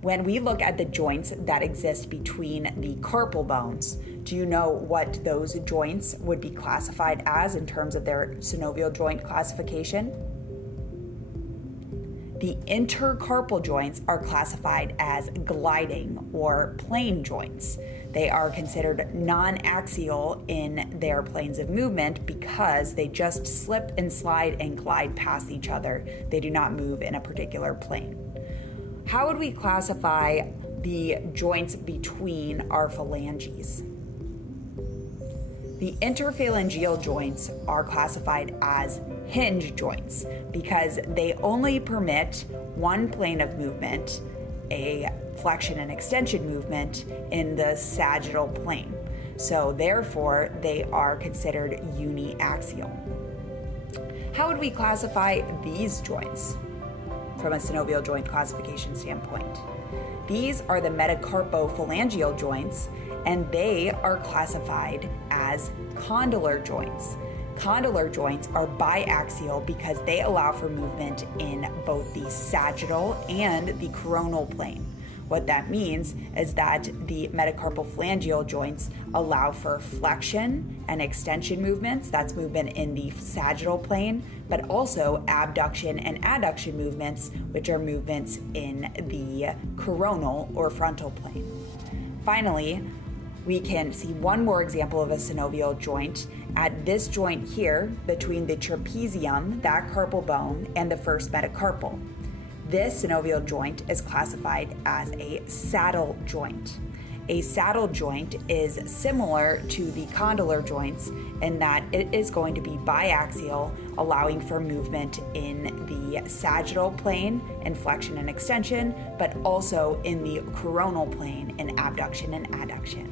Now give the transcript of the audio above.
When we look at the joints that exist between the carpal bones, do you know what those joints would be classified as in terms of their synovial joint classification? The intercarpal joints are classified as gliding or plane joints. They are considered non-axial in their planes of movement because they just slip and slide and glide past each other. They do not move in a particular plane. How would we classify the joints between our phalanges? The interphalangeal joints are classified as hinge joints because they only permit one plane of movement, a flexion and extension movement, in the sagittal plane. So therefore, they are considered uniaxial. How would we classify these joints from a synovial joint classification standpoint? These are the Metacarpophalangeal joints, and they are classified as condylar joints. Condylar joints are biaxial because they allow for movement in both the sagittal and the coronal plane. What that means is that the metacarpophalangeal joints allow for flexion and extension movements, that's movement in the sagittal plane, but also abduction and adduction movements, which are movements in the coronal or frontal plane. Finally, we can see one more example of a synovial joint at this joint here between the trapezium, that carpal bone, and the first metacarpal. This synovial joint is classified as a saddle joint. A saddle joint is similar to the condylar joints in that it is going to be biaxial, allowing for movement in the sagittal plane in flexion and extension, but also in the coronal plane in abduction and adduction.